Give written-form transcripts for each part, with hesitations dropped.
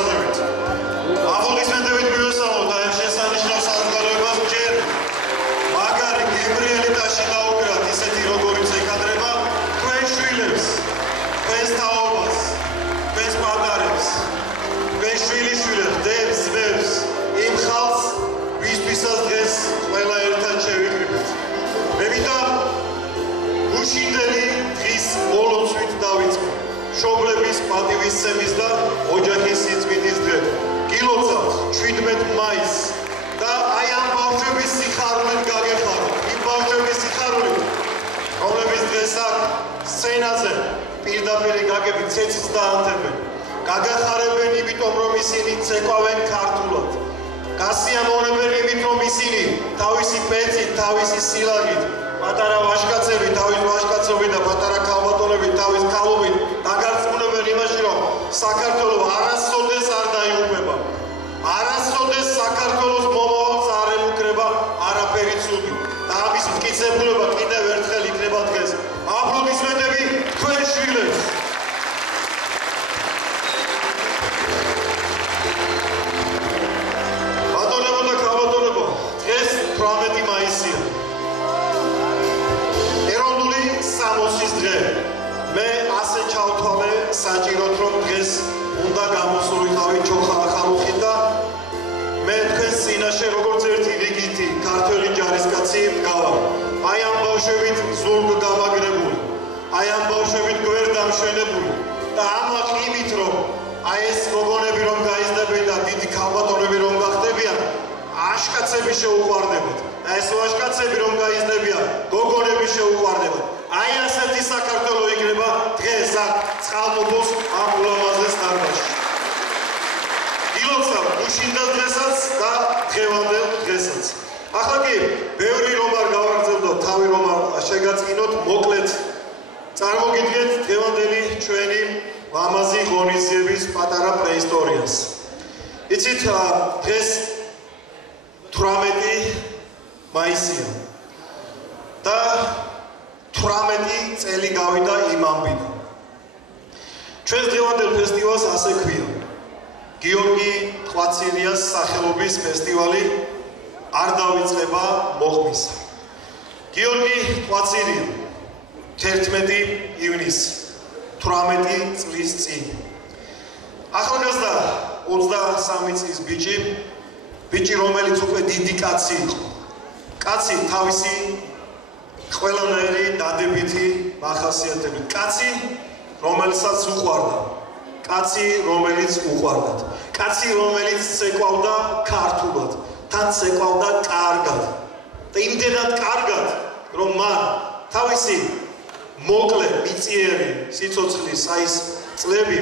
მოსალოდებით. Აპლოდისმენტებით მივესალმოთ აი შესანიშნავ საზოგადოებას ჯერ მაგარი გებრიელი ტაში დაუგრათ ისეთი როგორიც ეკადრება თქვენ შვილებს, თქვენს თაობას, თქვენს პატარებს, თქვენ შვილიშვილებს, დებს, ძმებს, იმ ხალხს, ვისთვისაც დღეს ყველა ერთად შევიკრიბეთ. მე მინდა გუშინდელი დღის ბოლოცვით დავიწყო. შობლების პატივისცემის და ოჯახის სიწმინდის დღე. გილოცავთ 17 მაისს და აი ამ ბავშვების სიხარულით გაგეხაროთ. იმ ბავშვების სიხარულით, რომლებიც დღეს აქ სცენაზე პირდაპირ გაგებით ცეცხლს დაანთებენ. გაგახარებენ იმიტომ, რომ ისინი ცეკვავენ ქართულად. გასიამოვნებენ იმით, რომ ისინი თავისი პეცით, თავისი სილაღით, პატარა ვაჟკაცები, თავის ვაჟკაცობით და პატარა ქალბატონებით, თავის ქალობით დაგარწმუნებენ იმაში, რომ საქართველო არასოდეს არ დაიღუპება. არასოდეს საქართველოს მომავალს არ ემუქრება არაფერი ცუდი. და ამის მტკიცებულება კიდევ ერთხელ იქნება დღეს. აპლოდისმენტები თქვენ შვილებს. ბატონებო და ქალბატონებო, დღეს 18 მაისია. ეროვნული სამოსის დღე. მე ასე ჩავთვალე საჭიროდ, რომ დღეს უნდა გამოსულიყავი ჩოხა-ახალუხი და მე თქვენს წინაშე როგორც ერთი რიგითი ქართველი ჯარისკაცი მდგავარ. აი ამ ბავშვებით ზურგ გამაგრებული, აი ამ ბავშვებით გვერდამშვენებული და ამაყ იმით, რომ აი ეს გოგონები რომ გაიზრდებიან და დიდი ქალბატონები რომ გახდებიან, აშკაცები შეუყვარდებათ. ეს ვაჟკაცები რომ გაიზრდებიან, გოგონები შეუყვარდებათ. აი ასეთი საქართველო იქნება დღეს აქ წყალმობოს ამ ულამაზეს დარბაზში. გილოცავ გუშინდელ დღესაც და დღევანდელ დღესაც. ახლა კი ბევრი რომ არ გავაგრძელდო, თავი რომ არ შეგაწმინოთ, მოკლედ წარმოგიდგენთ დღევანდელი ჩვენი ლამაზი ღონისძიების პატარა პრეისტორიას. იცით, დღეს 18 მაისია და 18 წელი გავიდა იმ ამბიდან. ჩვენს დღევანდელ ფესტივალს ასე ქვია: გიორგი ტყვაწილიას სახელობის ფესტივალი არ დავიწყება მოხმისა. გიორგი ტყვაწილია 11 ივნისი, 18 წლის წინ. ახალგაზრდა 23 წლის ბიჭი, რომელიც უკვე დიდი კაცი იყო. კაცი თავისი ყველანაირი დადებითი მახასიათებით. კაცი, რომელსაც უყვარდა. კაცი, რომელიც უყვარდათ. კაცი, რომელიც ცეკვავდა ქართულად, თან ცეკვავდა კარგად. და იმდენად კარგად, რომ მან თავისი მოკლე, მიწიერი სიცოცხლის აი ეს წლები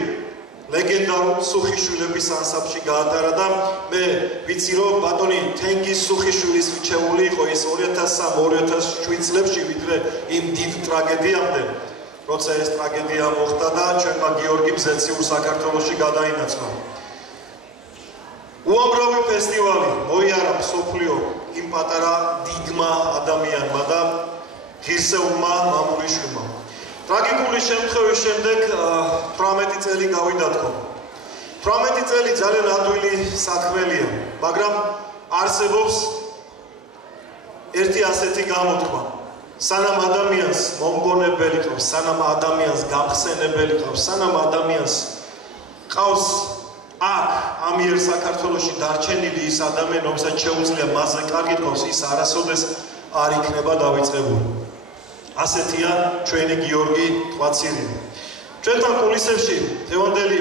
ლეგენდარულ სუხიშვილების ანსამბლში გაატარა და მე ვიცი, რომ ბატონი თენგის სუხიშვილის რჩეული იყო ის 2003-2007 წლებში, ვიდრე იმ დიდ ტრაგედიამდე, როცა ეს ტრაგედია მოხდა და ჩვენმა გიორგიმ ზეციურ საქართველოში გადაინაცვლა. უამრავი ფესტივალი მოიარა მსოფლიო იმ პატარა დიდმა ადამიანმა და ღირსეულმა მამულიშვილმა. ტრაგიკული შემთხვევის შემდეგ 18 წელი გავიდა თქო. 18 წელი ძალიან ადვილი საქმელია, მაგრამ არსებობს ერთი ასეთი გამოთქმა. სანამ ადამიანს მომგონებელი ყავს, სანამ ადამიანს გამხსენებელი ყავს, სანამ ადამიანს ყავს აქ ამიერ საქართველოში დარჩენილი ის ადამიანი, რომელსაც შეუძლია მასზე კარგი თქოს, ის არასოდეს არ იქნება დავიწყებული. ასეთია ჩვენი გიორგი ტყვაწილია. ჩვენთან კულისებში დღევანდელი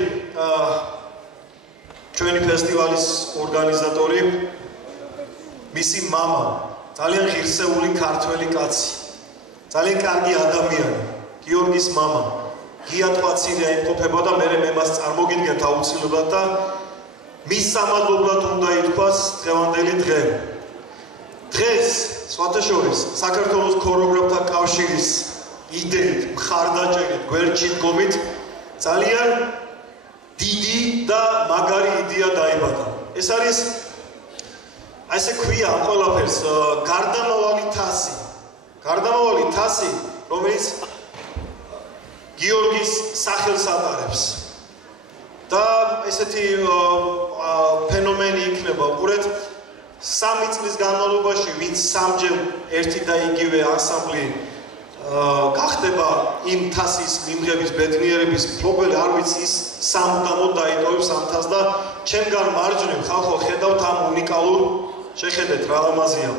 ჩვენი ფესტივალის ორგანიზატორი, მისი მამა, ძალიან ღირსეული ქართველი კაცი, ძალიან კარგი ადამიანი, გიორგის მამა, გია ტყვაწილია იმყოფება და მე მას წარმოგიდგენთ აუცილებლად და მის სამადლებლად უნდა ითქვას დღევანდელი დღე. დღეს სხვათაშორის საქართველოს ქორეოგრაფთა კავშირის იდეით, მხარდაჭერით, გვერდში დგომით ძალიან დიდი და მაგარი იდეა დაიბადა. ეს არის აი ესე ქვია ამ ყველაფერს გარდამავალი თასი. გარდამავალი თასი, რომელიც გიორგის სახელს ატარებს. და ესეთი ფენომენი იქნება. უყურეთ, 3 წლის განმავლობაში ვინც სამჯერ ერთი და იგივე ანსამბლი გახდება იმ თასის მიმღების ბედნიერების მფლობელი, არ ვიცი, ის სამუდამოდ დაიტოვებს ამ თასს და ჩემგან მარჯვნივ ხალხო ხედავთ ამ უნიკალურ, შეხედეთ რა ლამაზია.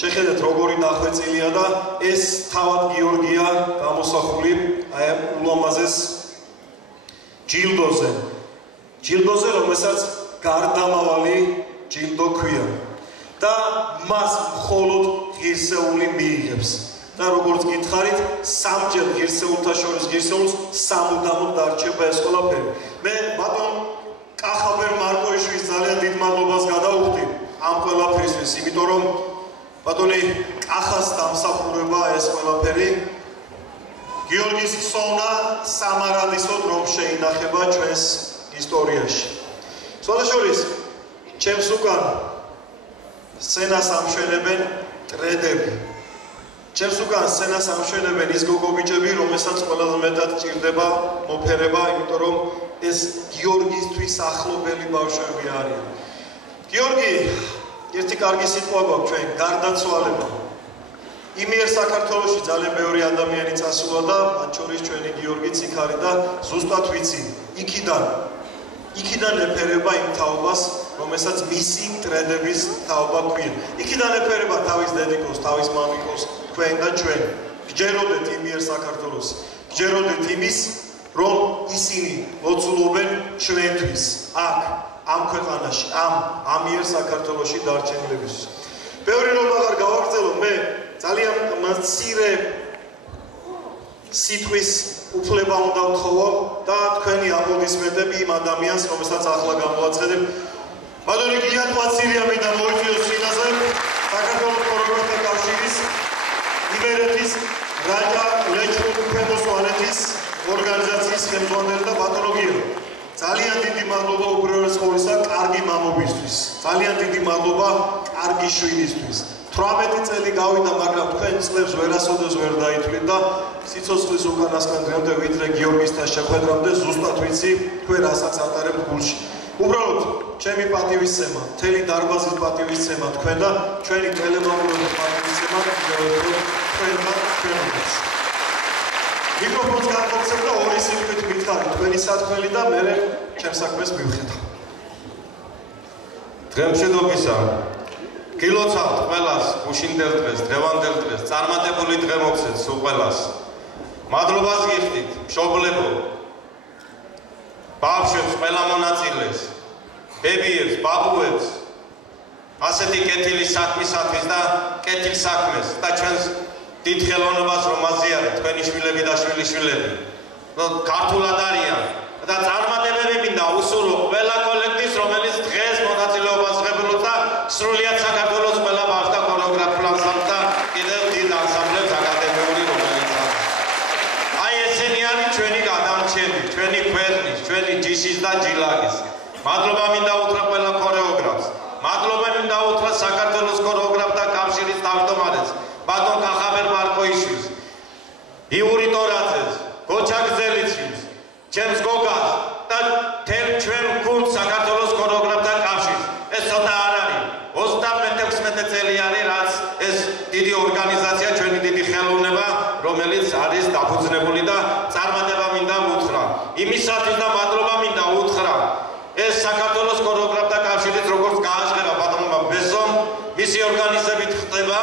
შეხედეთ როგორი დახვეწილია და ეს თავად გიორგია გამოსახული აი ამ ულამაზეს ჯილდოზე. ჯილდოზე, რომელსაც გარდამავალი ჯილდო ქვია და მას მხოლოდ ღირსეული მიიღებს. და როგორც გითხარით, 3ჯერ ღირსეულთა შორის ღირსეულს სამუდამოდ დარჩება ეს ყველაფერი. მე ბატონ კახაბერ მარკოიშვილს ძალიან დიდ მადლობას გადავუხდი ამ ყველაფრისთვის, იმიტომ რომ ბატონი კახას დამსახურება ეს ყველაფერი გიორგის ხსოვნა სამარადისოდ რომ შეინახება ჩვენს ისტორიაში. სხვადასხვა ჩემს უკან სცენას ამშვენებენ ტრედები. ჩემს უკან სცენას ამშვენებენ ის გოგობიჭები, რომელსაც ყველაზე მეტად ჭირდება მოფერება, იმიტომ რომ ეს გიორგისთვის ახლობელი ბავშვები არიან. გიორგი, ერთი კარგი სიტყვა გვაქვს ჩვენ, გარდაცვალება. იმიერ საქართველოში ძალიან ბევრი ადამიანი წასულა და მათ შორის ჩვენი გიორგიც იქ არის და ზუსტად ვიცი, იქიდან ეფერება იმ თაობას, რომელსაც მისი ტრედების თაობა ქვია. იქიდან ეფერება თავის დედიკოს, თავის მამიკოს, თქვენ და ჩვენ. გჯეროდეთ იმიერ საქართველოს, გჯეროდეთ იმის, რომ ისინი ლოცულობენ ჩვენთვის, აქ, ამ ქვეყანაში, ამ მიერ საქართველოში დარჩენილების. ბევრი რომ აღარ გავაგრძელო, მე ძალიან მცირე სიტყვის უფლება უნდა ვთხოვო და თქვენი აპლოდისმენტები იმ ადამიანს, რომელსაც ახლა გამოვაცხადებ. ბატონი გია ყვაცირია მინდა მოიწვიოს სინაზე საქართველოს ქორეოგრაფთა კავშირის იმერეთის რაჯა ლეჩხუმ-ქვემო სვანეთის ორგანიზაციის ხელმძღვანელი და ბატონო გია. ძალიან დიდი მადლობა უპირველეს ყოვლისა კარგი მამობისთვის. ძალიან დიდი მადლობა კარგი შვილისთვის. 18 წელი გავიდა, მაგრამ თქვენ წლებს ვერასოდეს ვერ დაითვლით და სიცოცხლის უკანასკნელ დღემდე ვიდრე გიორგისთან შეხვედრამდე ზუსტად ვიცი თქვენ რასაც ატარებთ გულში. უბრალოდ ჩემი პატივისცემა, მთელი დარბაზის პატივისცემა თქვენ და ჩვენი ტელემამულობის პატივისცემა თქვენ და ჩვენთვის. მიკროფონს გამოგცემ და ორი სიტყვით მითხარი თქვენი სათქმელი და მე ჩემს საქმეს მივხედავ. დღემშვიდობისა გილოცავთ ყველას გუშინდელ დღეს, დღევანდელ დღეს, წარმატებული დღე მოგცეთ სულ ყველას. მადლობას გიხდით, მშობლებო, ბავშვებს, ყველა მონაწილეს, ბებიებს, ბაბუებს, ასეთი კეთილი საქმისათვის და კეთილ საქმეს და ჩვენს დიდ ხელოვნებას რომ აზიარეთ თქვენი შვილები და შვილიშვილები. ქართულად არიან და წარმატებები მინდა უსურვო ყველა კოლექტივს, რომელიც დღეს მონაწილეობას ღებულობს და სრულიად საქართველოს ყველა ბავშვთა ქორეოგრაფიულ ანსამბლს და კიდევ დიდ ანსამბლებს აკადემიური რომელიც არის. აი ესენი არის ჩვენი გადამრჩენი, ჩვენი ქვეყნის, ჩვენი ჯიშის და ჯილაგის. მადლობა მინდა უთხრა ყველა ქორეოგრაფს. მადლობა მინდა უთხრა საქართველოს ქორეოგრაფთა კავშირის თავმჯდომარეს, ბატონ კახაბერ მარკოიშვილს, იური ტორაძეს, გოჩა გზელიძის, ჩემს გოგას და მთელ ჩვენ გუნდს საქართველოს ქორეოგრაფთა კავშირს. ეს ცოტა არ არის. 25-16 წელი არის, რაც ეს დიდი ორგანიზაცია, ჩვენი დიდი ხელოვნება, რომელიც არის დაფუძნებული და წარმატება მინდა უთხრა. იმისათვის და მადლობა მინდა უთხრა ეს საქართველოს ქორეოგრაფთა კავშირის როგორც გააჟღერა ბატონმა ბესომ, მისი ორგანიზებით ხდება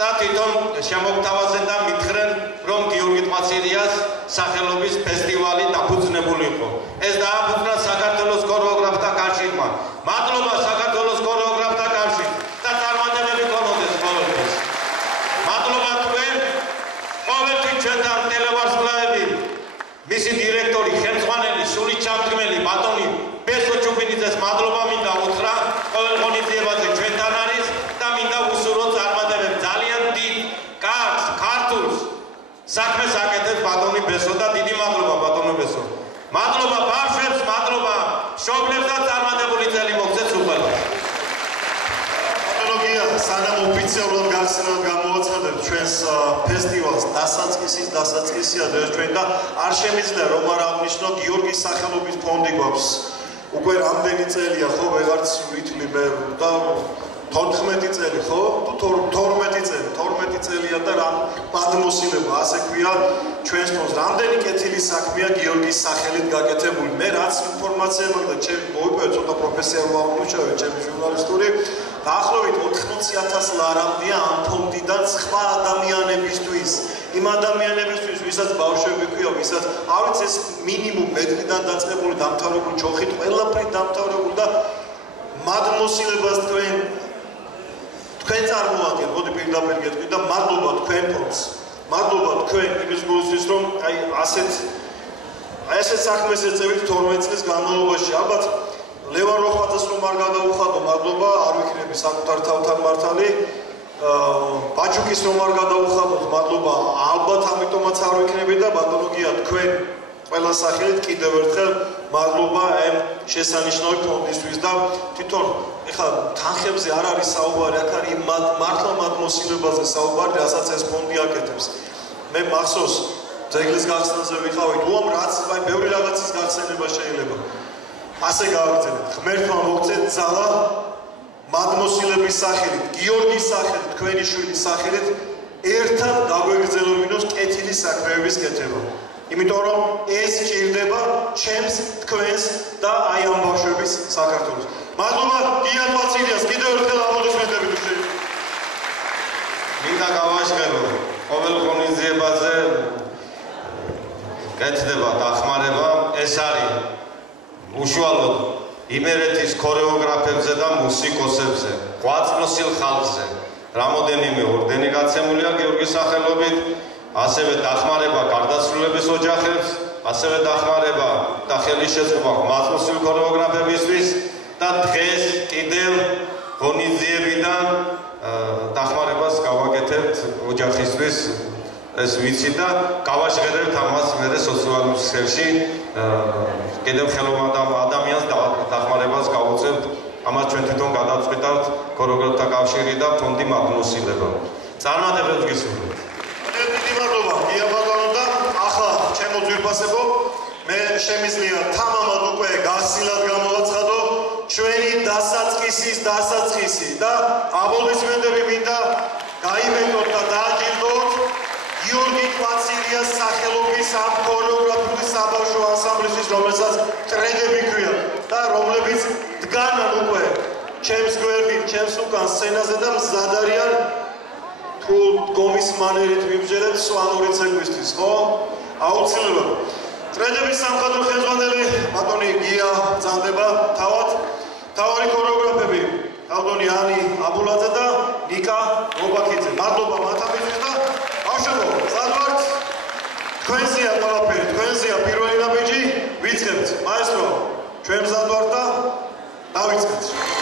და თვითონ შემოგთავაზენ და მითხრენ, რომ გიორგი ყვაცილიას სახელობის ფესტივალი დაფუძნებული იყო. ეს დააფუძნა საქართველოს ქორეოგრაფთა კავშირმა. მადლობა საქართველოს ქორეოგრაფთა კავშირს და წარმატებები გქონოდეს ყოველთვის. მადლობა თქვენ, ყოველთვის ჩვენთან ტელევარსკვლავები, მისი დირექტორი, ხელმძღვანელი, სული ჩამდგმელი ბატონი ბესო ჩუბინიძეს მადლობა მინდა უთხრა ყოველ ღონისძიებაზე ჩვენთან არის და მინდა უსურვო წარმატებებს. ძალიან დიდ კარგს, ქართულს საქმეს აკეთებს ბატონი ბესო და დიდი მადლობა ბატონო ბესო. მადლობა ბავშვებს, მადლობა მშობლებს და წარმატებული წელი მოგცეთ სულ ყველას. ბატონო გია, სანამ ოფიციალურად გახსნილად გამოვაცხადებთ ჩვენს ფესტივალს დასაწყისია დღეს ჩვენ და არ შემიძლია რომ არ აღნიშნო გიორგის სახელობის ფონდი გვაქვს უკვე რამდენი წელია ხო ვეღარც ვითვლი მე და 14 წელი ხო? 12 წელია და რა პადმოსილება ასე ქვია ჩვენს ფონდს. რამდენი კეთილი საქმეა გიორგის სახელით გაკეთებული. მე რაც ინფორმაცია მაქვს და ჩემი მოიპოვე ცოტა პროფესიონალურად ვამუშავე ჩემი ჟურნალისტური დაახლოებით 80,000 ლარამდეა ამ ფონდიდან სხვა ადამიანებისთვის. იმ ადამიანებისთვის, ვისაც ბავშვები ქვია, ვისაც არ ვიცი ეს მინიმუმ მეტრიდან დაწყებული დამთავრებული ჯოხით ყველაფრით დამთავრებული და მადმოსილებას თქვენ წარმოადგენთ, მოდი პირდაპირ გეტყვი და მადლობა თქვენ ფონდს. მადლობა თქვენ იმის გულისთვის, რომ აი ასეთ საქმეს ეწევით 12 წლის განმავლობაში. ალბათ ლევან როხვაძეს რომ არ გადაუხადო, მადლობა, არ ვიქნები საკუთარ თავთან მართალი. ბაჯუკის რომ არ გადაუხადოთ, მადლობა, ალბათ ამიტომაც არ ვიქნები და ბატონო გია თქვენ ყველა სახელით კიდევ ერთხელ მადლობა ამ შესანიშნავი ფონდისთვის და თვითონ ეხლა თანხებზე არ არის საუბარი, აქ არის მართლა მადმოსილებაზე საუბარი, რასაც ეს ფონდი აკეთებს. მე მახსოვს ძეგლის გახსნაზე ვიყავით, რაც აი ბევრი რაღაცის გახსენება შეიძლება. ასე გავაგრძელეთ. ღმერთმა მოგწეთ ძალა მადმოსილების სახელით, გიორგის სახელით, თქვენი შვილის სახელით ერთად გაგვეგრძელებინოს კეთილი საქმეების კეთება. იმიტომ რომ ეს ჭირდება ჩემს, თქვენს და აი ამ ბავშვების საქართველოს. მადლობა გია პაცილიას, კიდევ ერთხელ აპლოდისმენტები თქვენ. მინდა გავაშკარო, ყოველ ღონისძიებაზე კეთდება დახმარება, ეს არის უშუალოდ იმერეთის ქორეოგრაფებზე და მუსიკოსებზე, ღვაწლოსილ ხალხზე. რამოდენიმე ორდენი გაცემულია გიორგის სახელობით, ასევე დახმარება გარდაცვლილების ოჯახებს, ასევე დახმარება და ხელისშეწყობა ღვაწლოსილ ქორეოგრაფებისთვის და დღეს კიდევ ღონისძიებიდან დახმარებას გავაკეთებთ ოჯახისთვის. ეს ვიცი და გავაჟღერებთ ამას მე სოციალურ სფეროში კიდევ ხელოვან ადამიანს დახმარებას გავუწევთ. ამას ჩვენ თვითონ გადავწყვიტავთ ქორეოგრაფთა კავშირი და ფონდი მადმოსილება. წარმატებებს გისურვებთ. დიდი მადლობა გია ბატონო და ახლა ჩემო ძვირფასებო მე შემიძლია თამამად უკვე გასილად გამოვაცხადო ჩვენი დასაწყისი და აპლოდისმენტები მინდა გაიმეწოთ და დააჯილდოთ გიორგი კვაცილიას სახელობის ამ ქორეოგრაფიული საბავშვო ანსამბლისთვის, რომელსაც ტრედები ქვია და რომლებიც დგანან უკვე ჩემს გვერდით, ჩემს უკან სცენაზე და მზად არიან თუ დგომის მანერით ვიბრძერებთ სვანური ცეკვისთვის, ხო? აუცილებლად. ტრედების სამხატვრო ხელმძღვანელი ბატონი გია ბრძანდება თავარი ქორეოგრაფები ალბონი ანი აბულაძე და ნიკა რობაქიძე. მადლობა მათამისთვის და ბავშვებო, ზადვართ თქვენზეა ყველაფერი, თქვენზეა პირველი ნაბიჯი, ვიწყებთ. მაესტრო, ჩვენ ზადვართ და დავიწყებთ.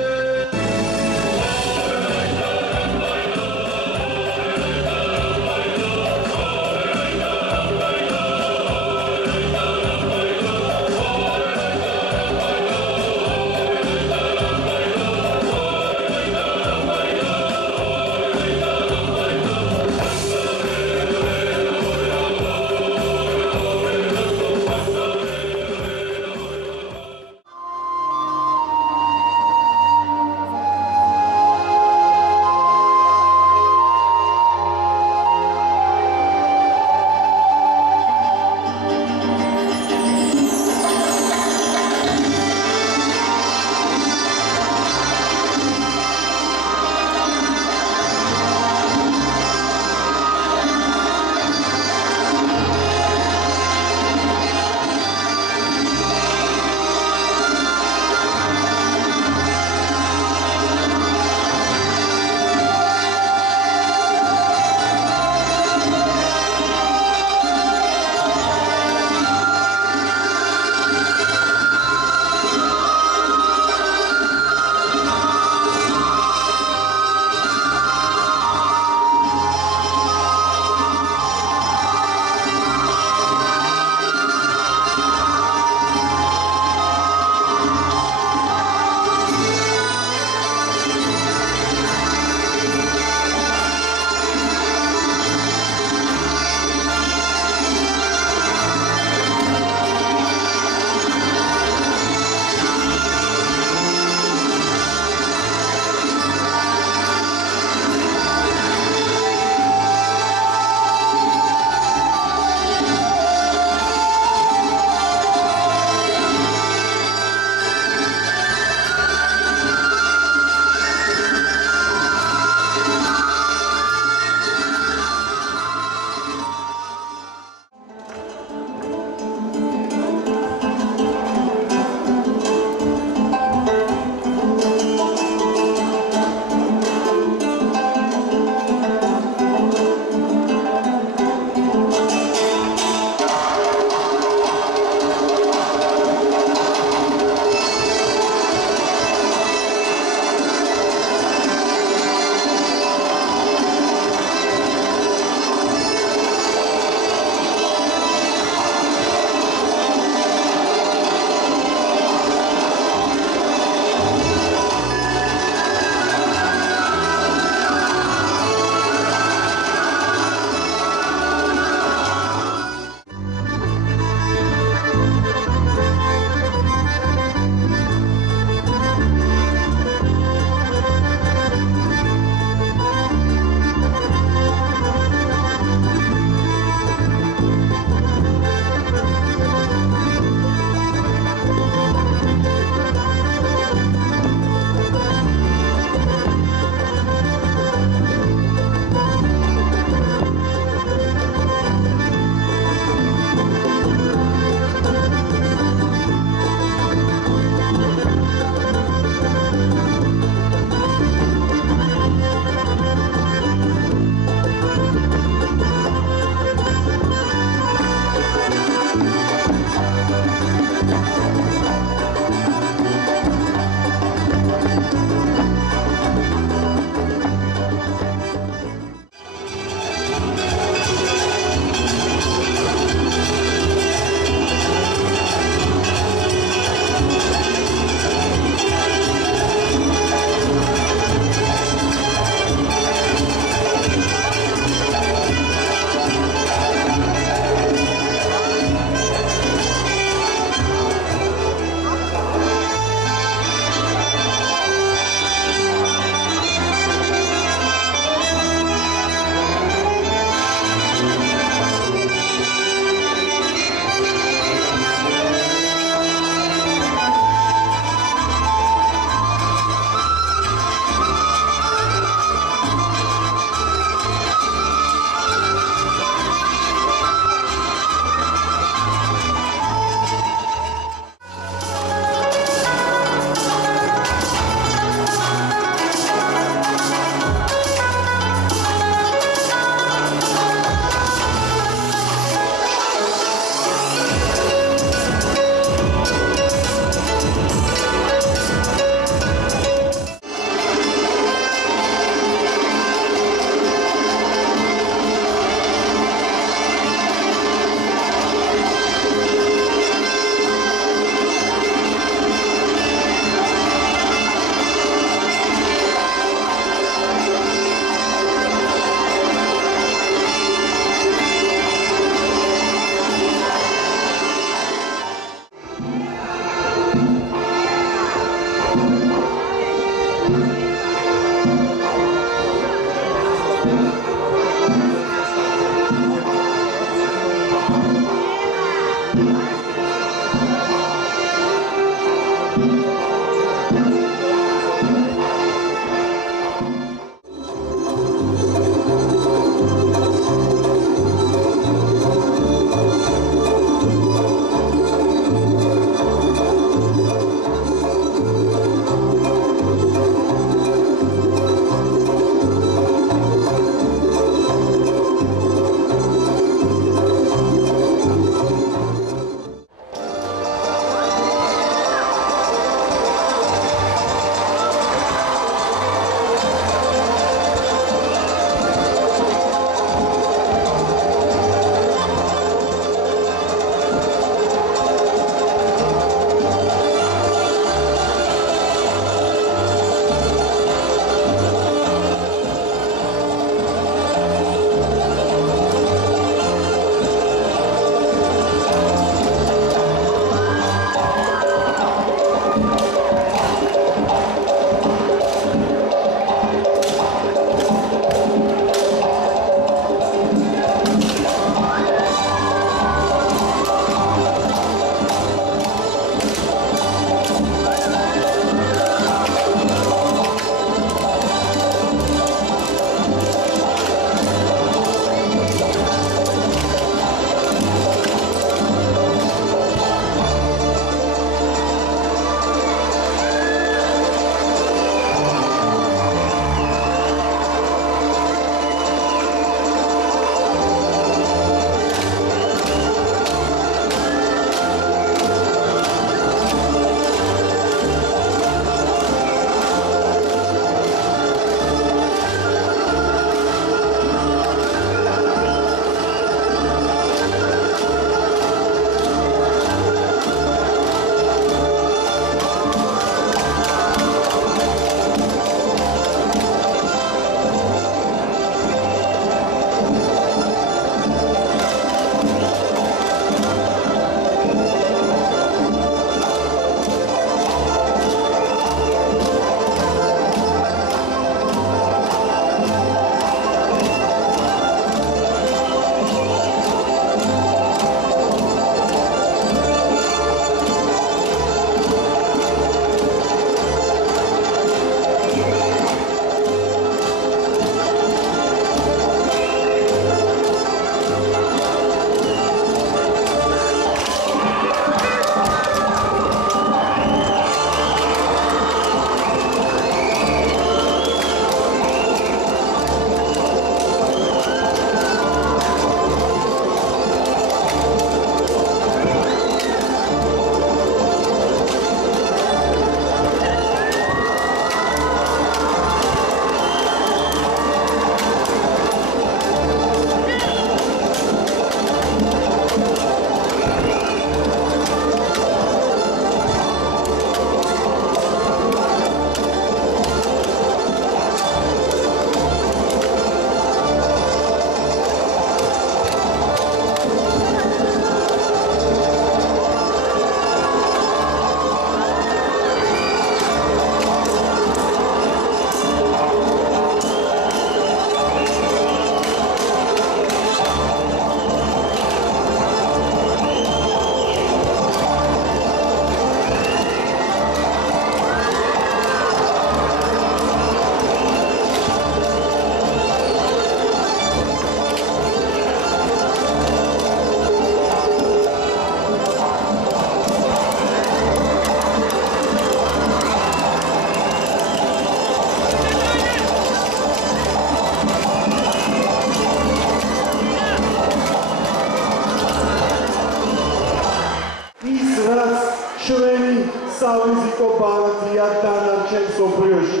სავიზიტო ბანკია დანარჩენ სოფლიოში.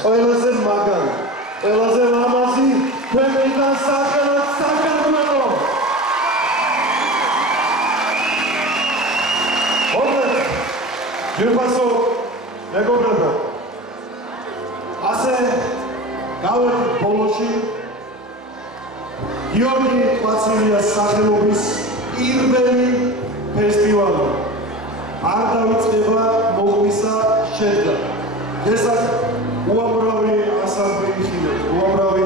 ყველაზე მაგარი, ყველაზე ლამაზი ქვეყნიდან საქართველო. მოგეთ, ძირფასო მეგობრებო. ასე გავერთ ბოლოში გიორგი კვაცილიას სახელობის პირველი ფესტივალი. არ დაიწყება მოღვისა შედგა. ეს უამრავი ასამბლეი ხილეთ, უამრავი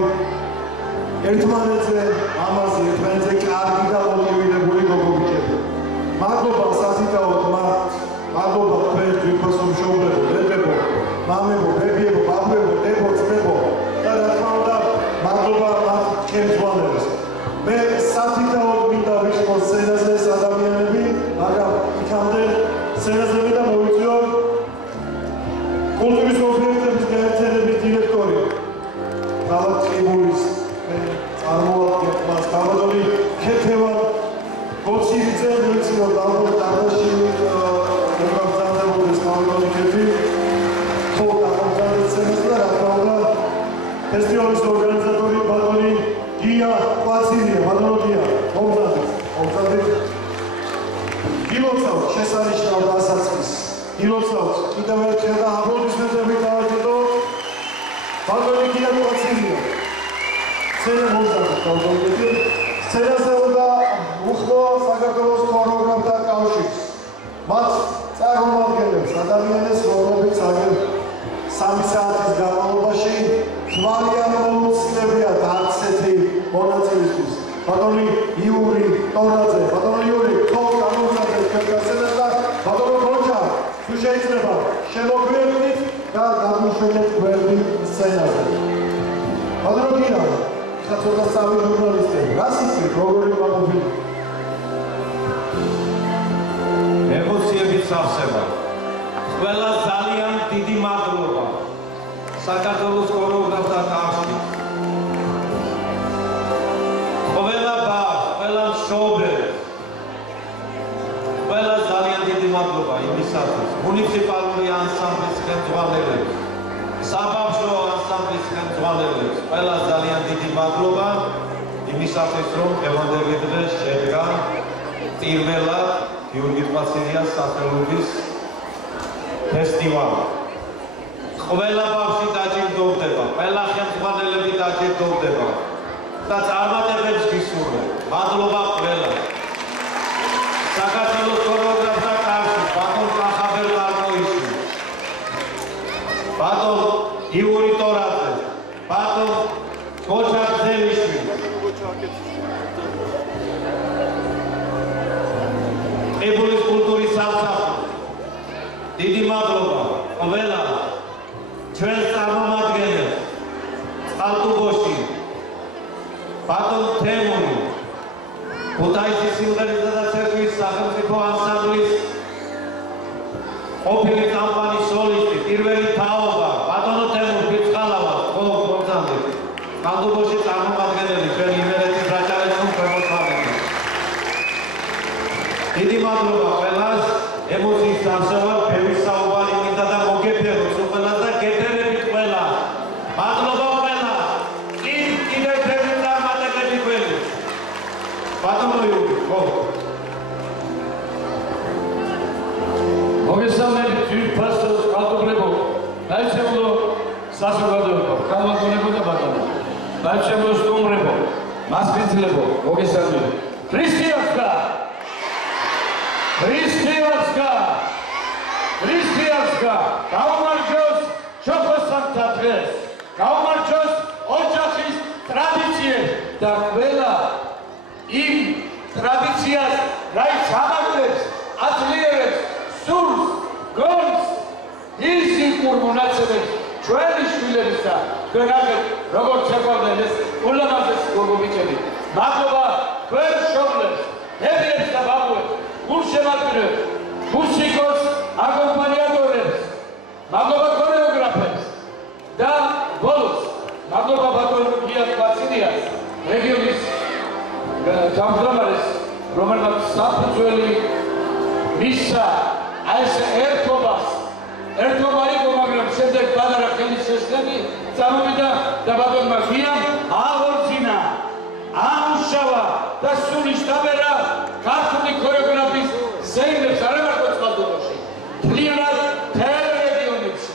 ერთმანეთზე ამაზე, ერთმანეთზე კარგი და მოტივირებული გოგობიჭები. გილოცავთ შესანიშნავ დასაწყის. გილოცავთ კიდევ ერთხელ და აპლოდისმენტებით დავაჭიროთ ბატონი გია კვაცილია. სცენა მომზადდა თავდაპირველად. სცენაზე უნდა უხმო საქართველოს ქორეოგრაფთა კავშირს. მათ წარმომადგენლებს ადამიანებს, რომლებიც აგერ 3 საათის განმავლობაში თვალიან მომწინებია არცეთი მონაწილისთვის. ბატონი იური ტორაძე, ბატონი იური გამომზადეთ ჩვენგანაც და ბატონო გოჩა, თუ შეიძლება შემოგვიერთდით და გამოშვენეთ გვერდი სცენაზე. ბატონო გია, ცოტა სამი ჟურნალისტები, რას იცით, როგორი მაყოფილი? ემოციების სავსება. ყველა ძალიან დიდი მადლობა საქართველოს ქორეოგრაფთა კავშირს. ყველა ბავშვს, ყველა მშობელს. ყველა ძალიან დიდი მადლობა იმისათვის. მუნიციპალური ანსამბლის ხელმძღვანელებს, საბავშვო ანსამბლის ხელმძღვანელებს. ყველა ძალიან დიდი მადლობა იმისათვის, რომ დღევანდელი დღე შედგა პირველად გიორგი კვაცილიას სახელობის ფესტივალი. ყველა ბავშვი დაჯილდოვდება, ყველა ხელმძღვანელები დაჯილდოვდება და წარმატებებს გისურვებ. მადლობა ყველას. საქართველოს ქორეოგრაფთა კავშირს, ბატონ კახაბერ ლარკოიშვილი, ბატონ იური ტორაძე, ბატონ გოჩა ძელიშვილი, ყიბულის კულტურის სამსახურს. დიდი მადლობა ყველა ჩვენს წარმომადგენელს წყალტუბოში, ბატონ თემური, ქუთაისის სიმღერისა და ცეკვის სახელმწიფო ანსამბლის ყოფილი წამყვანი სოლისტი, პირველი თაობა, ბატონო თემურ ფიცხალავა, მომწამდეთ. წყალტუბოში წარმომადგენელი ჩვენი იმერეთის რაჭალის ხელმძღვანელი. დიდი მადლობა ყველას. ემოციის სამსავალ ბევრი საუბარი მინდა და მოგეფეროთ ყველას და გეფერებით ყველა. მადლობა ყველა. კიდევ ბევრი წარმატებები გველით. ბატონო იური, ხო. მოგესალმებით ძვირფასო კალტუბრებო, დაიჩემლო საზოგადოება, კალმატონებო და ბატონო. დაიჩემლო სტუმრებო, მასპინძლებო, მოგესალმებით. ქრისტიანსკა! ქრისტიანსკა! ქრისტიანსკა! გაუმარჯოს შოხოსანთა დღეს! გაუმარჯოს ოჯახის ტრადიციებს და ყველა იმ ტრადიციას, რაიც ამაგრებს, აძლიერებს სულს, გონს, ფიზიკურ მონაცემებს ჩვენი შვილების და თქვენ ახეთ როგორც შეგვავლენ ეს ულამაზესი გოგობიჭები. მადლობა თქვენ მშობლებს, დედებს და ბაბუებს, გულშემატკივრებს, მუსიკოს აკომპანიატორებს, მადლობა ქორეოგრაფებს და ბოლოს მადლობა ბატონ გია კვაცილიას, რეგიონის გამგზავრეს, რომელმაც საფუძველი მისცა ეს ერთობას. ერთობა იყო, მაგრამ შემდეგ პატარა ხელის შესწრები წამოვიდა და ბატონმა გიამ აღორძინა, ამუშავა და სული შთაბერა ქართული ქორეოგრაფიის ზეიმებს არა მარტო წყალტუბოში, მთლიანად მთელ რეგიონებში.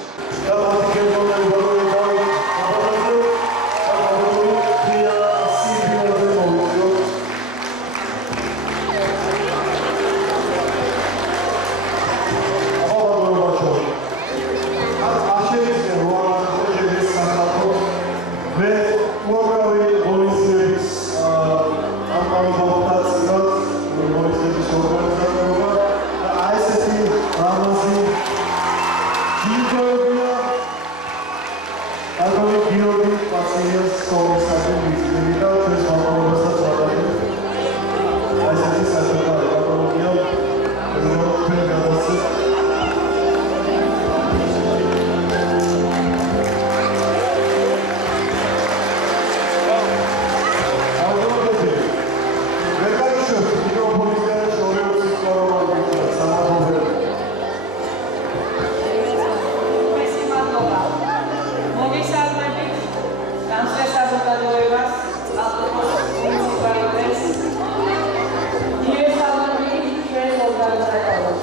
Yes, I'm going to be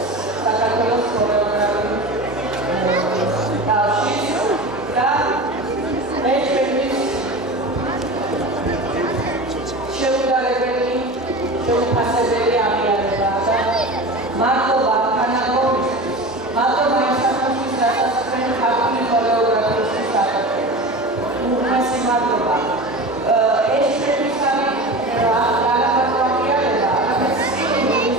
აუცილებელი აღიარება და მადლობა თანაგროვისთვის, მადლობა იმ სახელმწიფოს, რასაც თქვენ ქართული ქორეოგრაფიისთვის აკეთებთ. უმეტესი მადლობა. ეს ჩვენთვის არის რაღაცა აღიარება, რაც ის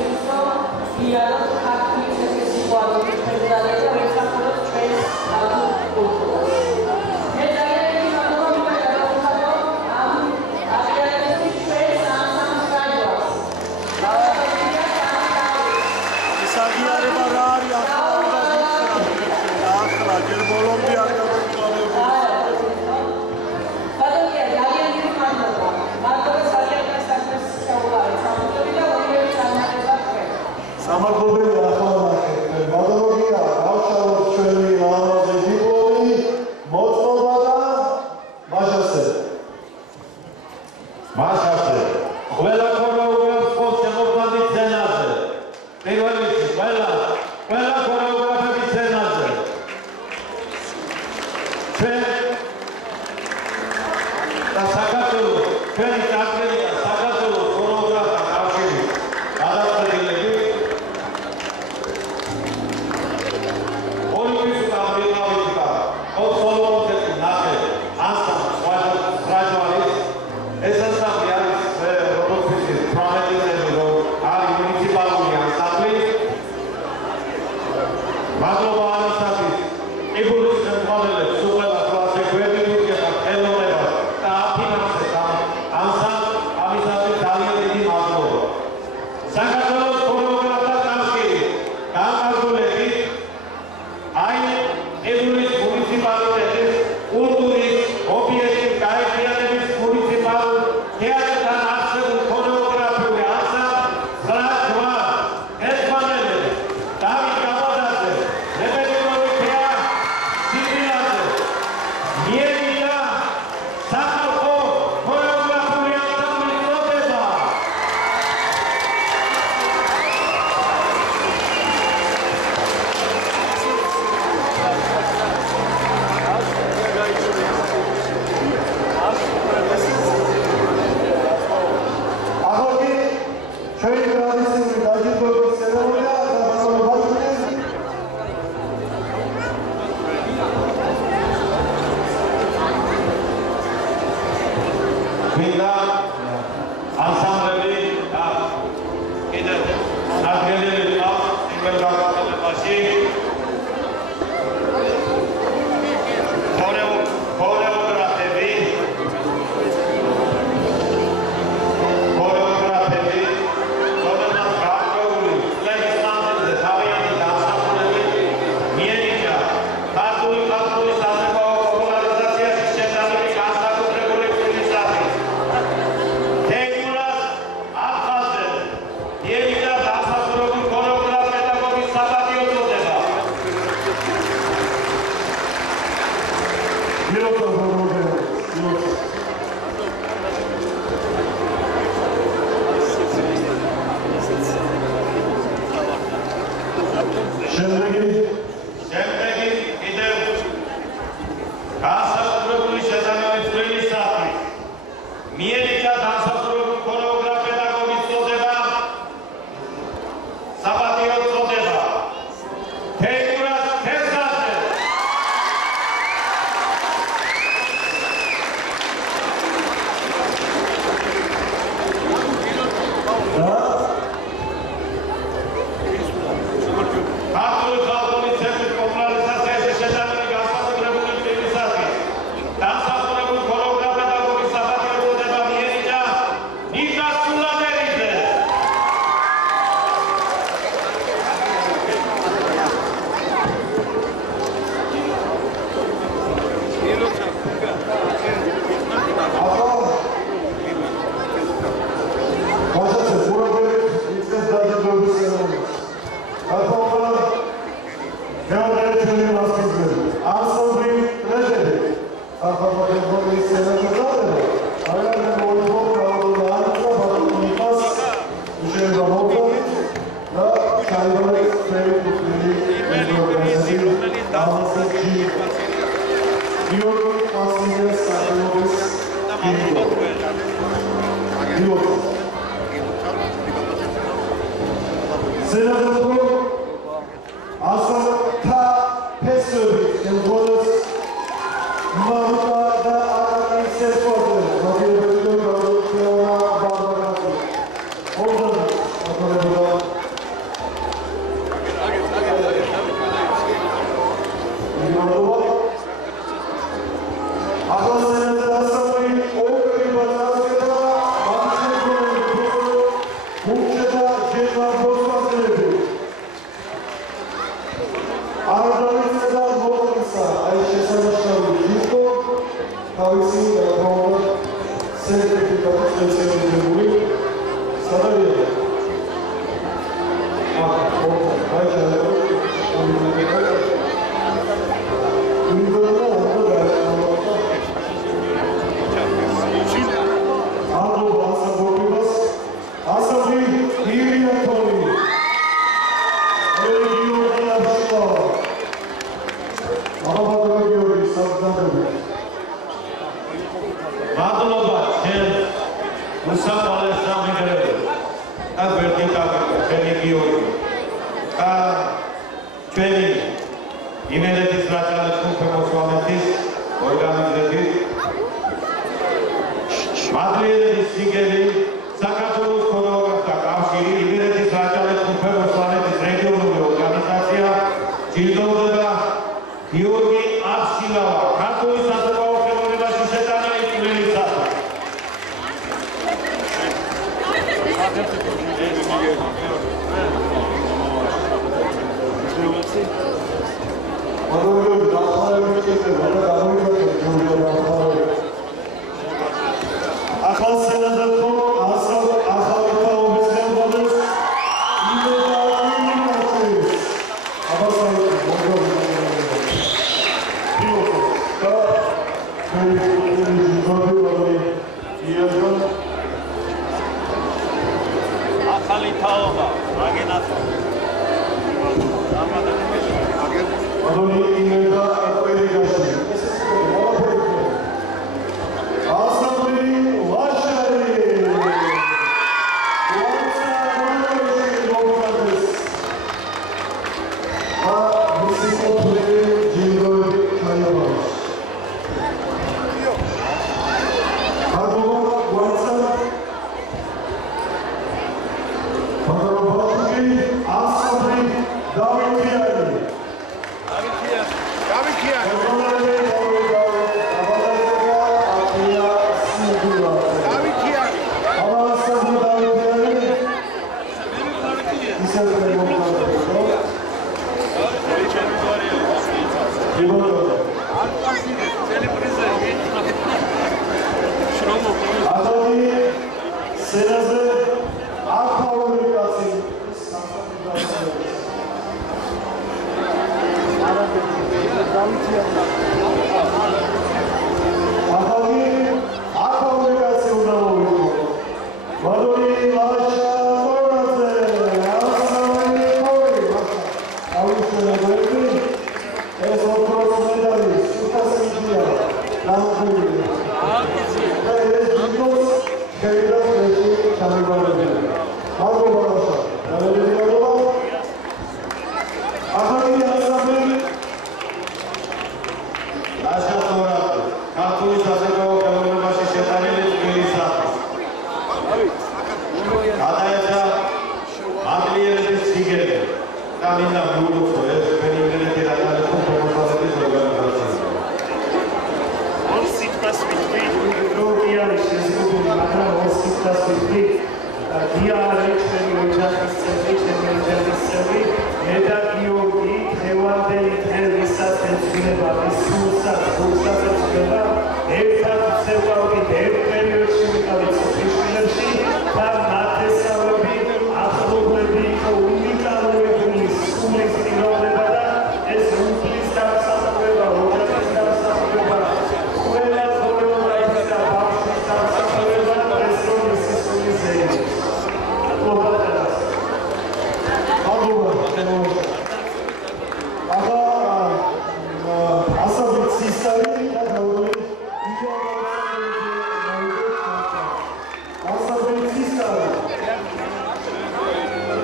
იაროთ ქართული ცეკვის სიყვარული ჩვენთან და ვეცახოთ ჩვენს ქართულ კულტურას. სამაგობელი ახალმახე მადლობია გავშალოთ ჩვენი ლამაზი დიპლომი მოწმობა და მაშასე ყველა ქორეოგრაფს ყავს შემოქმედი სცენაზე პირველ რიგში ყველა ქორეოგრაფების სცენაზე ჩვენ და საქართველოს ჩვენი წარწერია საქართველოს ქორეოგრაფთა კავშირის გადაწყვეტილებით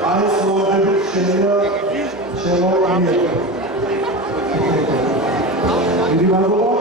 I saw შეიძლება შემოიყვანოს. დიდი მადლობა.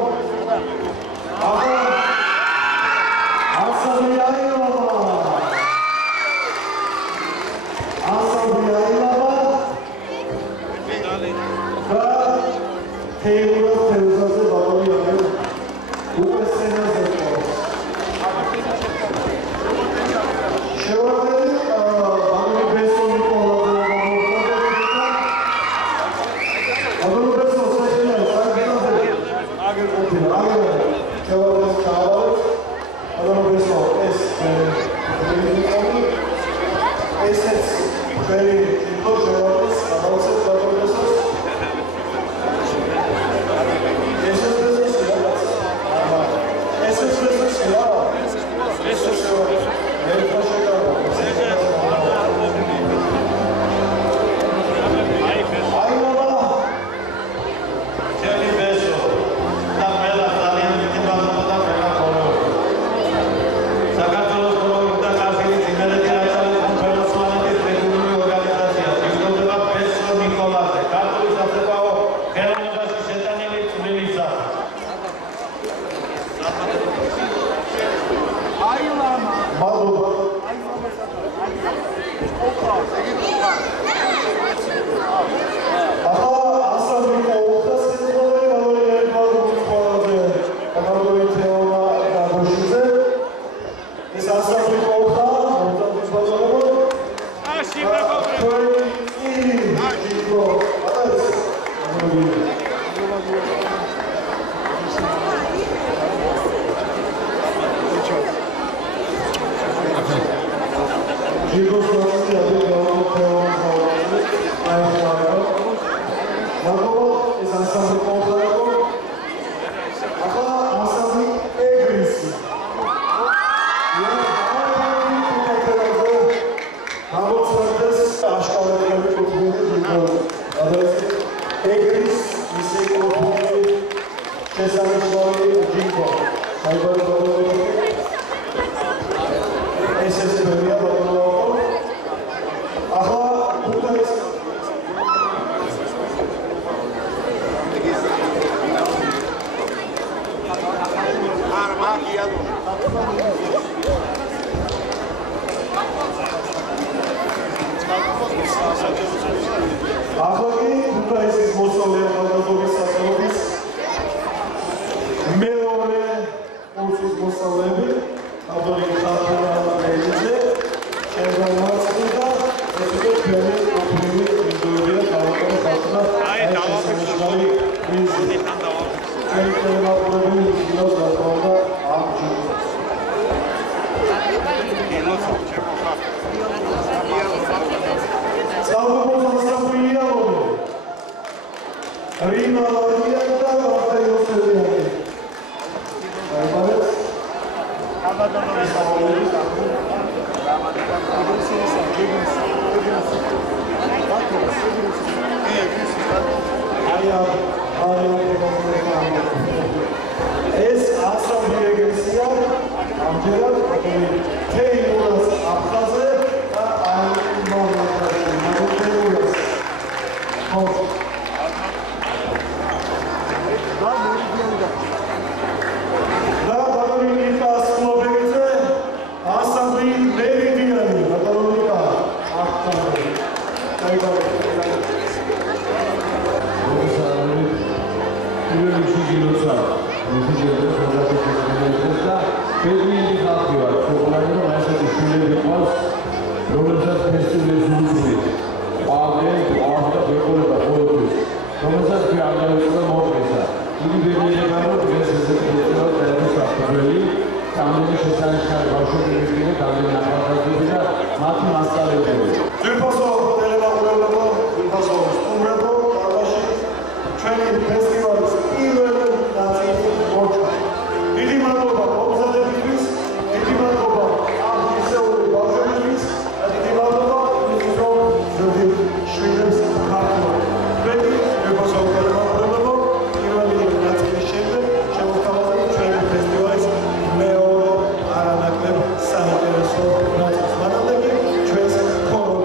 საინტერესო ნაწილს. მანამდე კი ჩვენს ქორ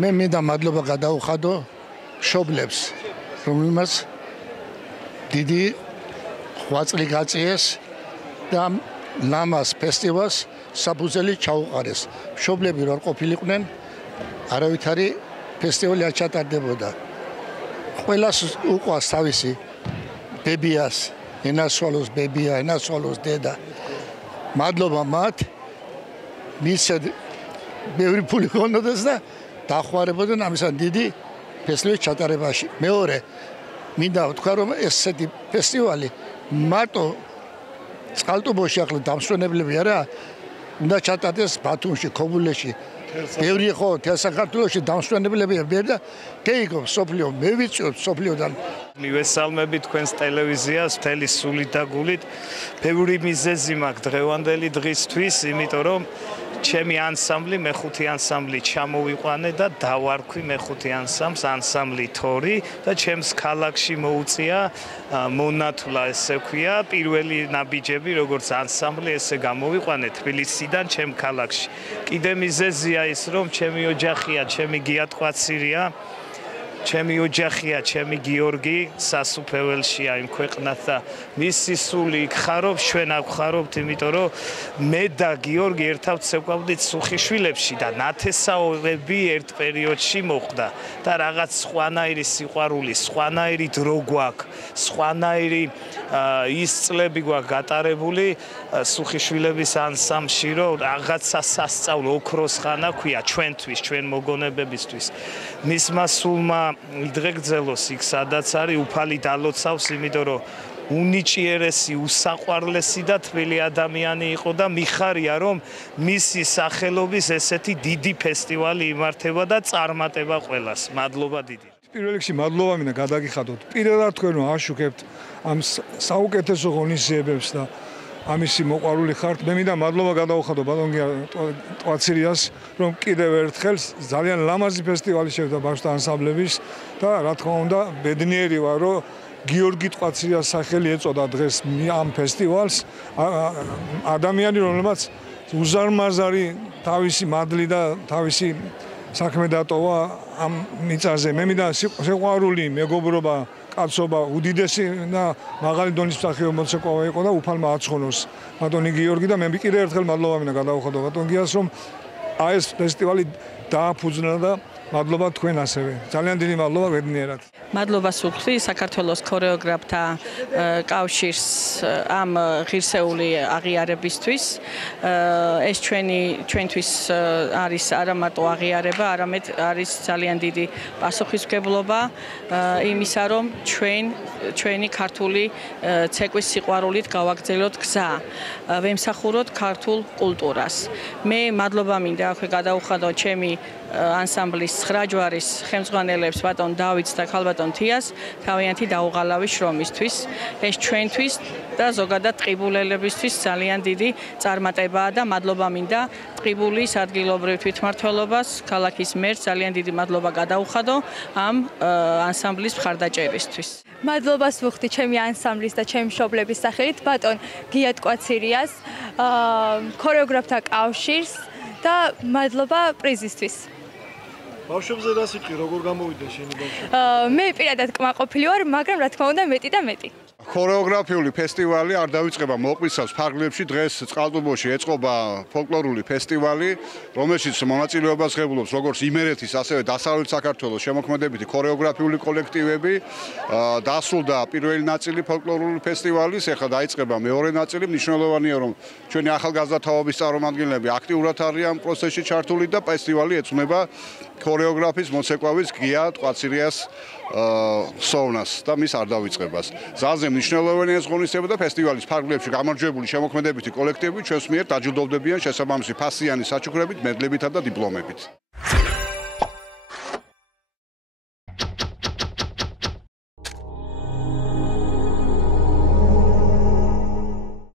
მე მინდა მადლობა გადაუხადო მშობლებს, რომელმაც დიდი ღვაწლი გაწიეს და ლამას ფესტივალს საფუძველი ჩაუყარეს. მშობლები რო არ ყოფილიყვნენ, არავითარი ფესტივალი არ ჩატარდებოდა. ყველას უყვარს თავისი ბებიას, ენასვალოს ბებია, ენასვალოს დედა. მადლობა მათ, მისცეთ ბევრი ფული ჰქონდათ და დახوارებოდნენ ამისგან დიდი ფესტივალის ჩატარებაში. მეორე, მინდა ვთქვა, რომ ესეთი ფესტივალი მარტო წყალტუბოში ახლა დამსვენებლები არა, უნდა ჩატარდეს ბათუმში, ქობულეთში. ბევრი ხო თელ საქართველოში დამსვენებლებია და გეიგო სოფლიო მე ვიწვევ სოფლიოდან მივესალმები თქვენს ტელევიზიას მთელი სულით და გულით. ბევრი მიზეზი მაქვს დღევანდელი დღისთვის, იმიტომ რომ ჩემი ანსამბლი, მეხუთი ანსამბლი ჩამოვიყვანე და დავარქვი მეხუთი ანსამბლი თორი და ჩემს ქალაქში მოუწია მონათვლა, ესე ვქვია, პირველი ნაბიჯები როგორც ანსამბლი ესე გამოვიყვანე თბილისიდან ჩემ ქალაქში. კიდე მიზეზია ის, რომ ჩემი ოჯახია, ჩემი გიატყვაცირია, ჩემი ოჯახია, ჩემი გიორგი სასუფეველშია იმ ქვეყნად და მისი სული იქ ხარობს, ჩვენ აქ ვხარობთ, იმიტომ რომ მე და გიორგი ერთად ვცეკვავდით სუხიშვილებში და ნათესაობები ერთ პერიოდში მოხდა და რაღაც სხვანაირი სიყვარული, სხვანაირი დრო გვაქვს, სხვანაირი ის წლები გვაქვს გატარებული სუხიშვილების ანსამბლში, რომ რაღაცა სასწავლო ოქროს ხანა ქვია ჩვენთვის, ჩვენ მოგონებებისთვის. მისმა სულმა იდღეგრძელოს იქ სადაც არის უფალი დალოცავს, იმიტომ რომ უნიჭიერესი, უსაყვარლესი და თბილი ადამიანი იყო და მიხარია რომ მისი სახელობის ესეთი დიდი ფესტივალი იმართება და წარმატება ყველას. მადლობა დიდი. პირველ რიგში მადლობა მინდა გადაგიხადოთ. პირველად თქვენ რომ აშუქებთ ამ საუკეთესო ღონისძიებებს და ამისი მოყვარული ხართ. მე მინდა მადლობა გადაუხადო ბატონ ტვაცილიას, რომ კიდევ ერთხელ ძალიან ლამაზი ფესტივალი შევდა ბავშვთა ანსამბლების და რა თქმა უნდა ბედნიერი ვარ, რომ გიორგი ტვაცილიას სახელი ეწოდა დღეს ამ ფესტივალს. ადამიანი, რომელმაც უზარმაზარი თავისი მადლი და თავისი საქმე დატოვა ამ მიწაზე. მე მინდა სიყვარული, მეგობრობა, კაცობა უდიდესი და მაღალი დონის მსახიობ მოცეკვავა იყო და უფალმა აცხონოს ბატონი გიორგი და მე კიდევ ერთხელ მადლობა მინდა გადაუხადო ბატონ გიას, რომ ეს ფესტივალი დააფუძნა და მადლობა თქვენ ასევე. ძალიან დიდი მადლობა ბედნიერად. მადლობას ვუხდი საქართველოს ქორეოგრაფთა კავშირს ამ ღირსეული აღიარებისთვის. ეს ჩვენთვის არის არა მარტო აღიარება, არამედ არის ძალიან დიდი პასუხისმგებლობა იმისა, რომ ჩვენი ქართული ცეკვის სიყვარულით გავაგრძელოთ გზა, ვემსახუროთ ქართულ კულტურას. მე მადლობა მინდა აქვე გადაუხადო ჩემი ანსამბლის 9 ჯვარის ხელმძღვანელებს ბატონ დავითს და ქალბატონ თიას თავიანთი დაუღალავი შრომისთვის. ეს ჩვენთვის და ზოგადად ტყიბულელებისთვის ძალიან დიდი წარმატებაა და მადლობა მინდა ტყიბულის ადგილობრივ თვითმმართველობას, ქალაქის მერს ძალიან დიდი მადლობა გადაუხადო ამ ანსამბლის მხარდაჭერისთვის. მადლობას ვუხდი ჩემი ანსამბლის და ჩემი მშობლების სახელით ბატონ გია ტკვაცირიას, ქორეოგრაფთა კავშირს და მადლობა პრიზისთვის. ბავშვებზე რა სიტყვი, როგორ გამოვიდა შენი ბავშვი? მე პირადად კმაყოფილი ვარ, მაგრამ რა თქმა უნდა მეტი და მეტი. ქორეოგრაფიული ფესტივალი არ დავიწყება მოყვისავს ფარგლებში. დღეს წყალტუბოში ეწყობა ფოლკლორული ფესტივალი, რომელშიც მონაწილეობას ღებულობს როგორც იმერეთის, ასევე დასავლეთ საქართველოს შემოქმედებითი ქორეოგრაფიული კოლექტივები. დასრულდა პირველი ნაწილი ფოლკლორული ფესტივალის, ახლა დაიწყება მეორე ნაწილი. მნიშვნელოვანია, რომ ჩვენი ახალგაზრდა თაობის წარმომადგენლები აქტიურად არიან პროცესში ჩართული და ფესტივალი ეძღვნება ქორეოგრაფის მოცეკვავის გია ტვაცირიას სოვნას და მის არ დავიწყებას. ზალზე მნიშვნელოვანია ეს ღონისძიება და ფესტივალის ფარგლებში გამარჯვებული შემოქმედებითი კოლექტივები ჩვენს მიერ დაჯილდოვდებიან შესაბამისი ფასიანი საჩუქრებით, მედლებითა და დიპლომებით.